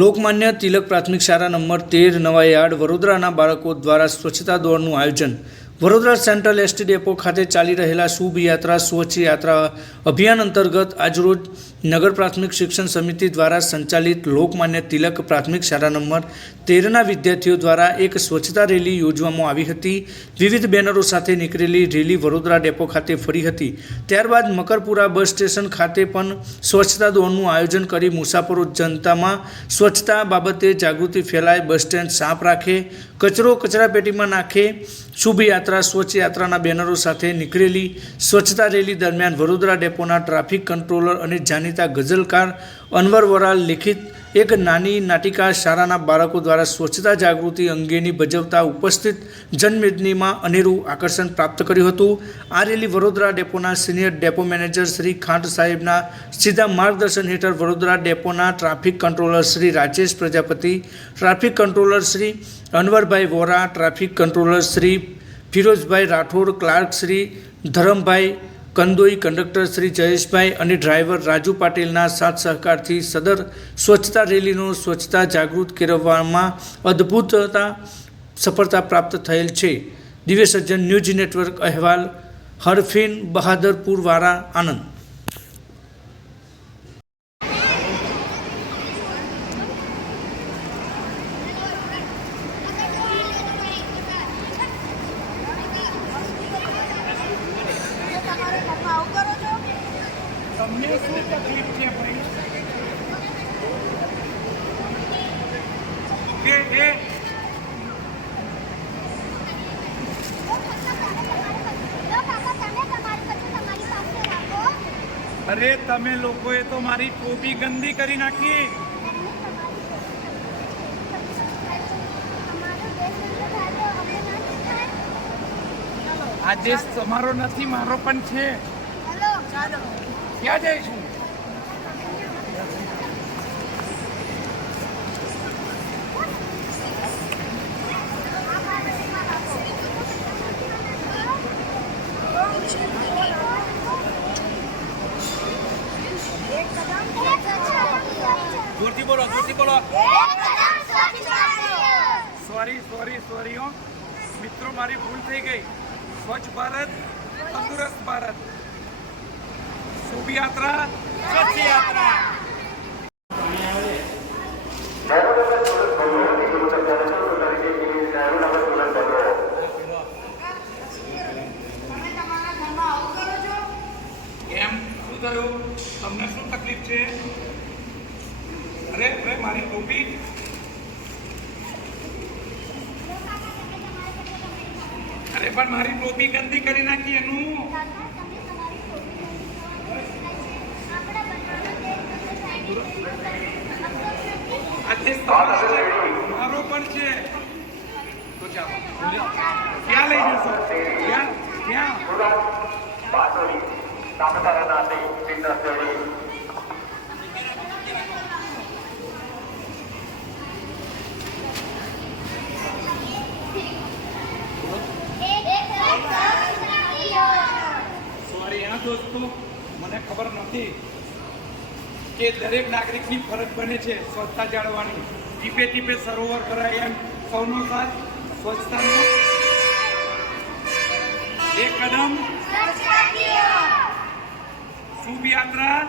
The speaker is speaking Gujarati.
લોકમાન્ય તિલક પ્રાથમિક શાળા નંબર 13 નવાયાર્ડ વડોદરાના બાળકો દ્વારા સ્વચ્છતા દોડનું આયોજન। વડોદરા સેન્ટ્રલ એસટી ડેપો ખાતે ચાલી રહેલા શુભ યાત્રા સ્વચ્છ યાત્રા અભિયાન અંતર્ગત આજરોજ નગર પ્રાથમિક શિક્ષણ સમિતિ દ્વારા સંચાલિત લોકમાન્ય તિલક પ્રાથમિક શાળા નંબર 13ના વિદ્યાર્થીઓ દ્વારા એક સ્વચ્છતા રેલી યોજવામાં આવી હતી। વિવિધ બેનરો સાથે નીકળેલી રેલી વડોદરા ડેપો ખાતે ફરી હતી। ત્યારબાદ મકરપુરા બસ સ્ટેશન ખાતે પણ સ્વચ્છતા દોડનું આયોજન કરી મુસાફરો જનતામાં સ્વચ્છતા બાબતે જાગૃતિ ફેલાય, બસ સ્ટેન્ડ સાફ રાખે, કચરો કચરાપેટીમાં નાખે। શુભ યાત્રા સ્વચ્છ યાત્રાના બેનરો સાથે નીકળેલી સ્વચ્છતા રેલી દરમિયાન વડોદરા ડેપોના ટ્રાફિક કંટ્રોલર અને જાણીતા ગઝલકાર અનવર વોરા લિખિત એક નાની નાટિકા શાળાના બાળકો દ્વારા સ્વચ્છતા જાગૃતિ અંગેની ભજવતા ઉપસ્થિત જનમેદનીમાં અનેરું આકર્ષણ પ્રાપ્ત કર્યું હતું। આ રેલી વડોદરા ડેપોના senior depot manager Shri Khant સાહેબના સીધા માર્ગદર્શન હેઠળ વડોદરા ડેપોના traffic controller Shri Rajesh Prajapati, traffic controller Shri Anwarbhai Vora, traffic controller Shri Firozbhai Rathod, clerk Shri Dharambhai Kandoi, conductor Shri Jayeshbhai અને ડ્રાઈવર રાજુ પાટીલના સાથ સહકારથી સદર સ્વચ્છતા રેલીનો સ્વચ્છતા જાગૃત કેળવવામાં અદ્ભુતતા સફળતા પ્રાપ્ત થયેલ છે। દિવ્ય સજ્જન ન્યૂઝ નેટવર્ક અહેવાલ, હરફીન બહાદરપુર વાળા, આનંદ। તમને શું તકલીફ છે ભાઈ? અરે તમે લોકોએ તો મારી ટોપી ગંદી કરી નાખી। આ દેશ તમારો નથી, મારો પણ છે। ક્યાં જઈશું? જોરથી બોલો, જોરથી બોલો। સોરી હો મિત્રો, મારી ભૂલ થઈ ગઈ। સ્વચ્છ ભારત, તંદુરસ્ત ભારત, શુભ યાત્રા, સ્વચ્છ યાત્રા। કેમ, શું થયું? તમને શું તકલીફ છે? અરે મારી ટોપી, અરે પણ મારી ટોપી ગંદી કરી નાખી એનું। મારો પણ છે તો ચાલો, ક્યાં લઈ જશો? ક્યાં? સોરી હા દોસ્તો, મને ખબર નથી કે દરેક નાગરિકની ફરજ બને છે સ્વચ્છતા જાળવવાની। ટીપે ટીપે સરોવર ભરાય એમ સૌનો સાથ સ્વચ્છતાનો એક કદમ, શુભ યાત્રા।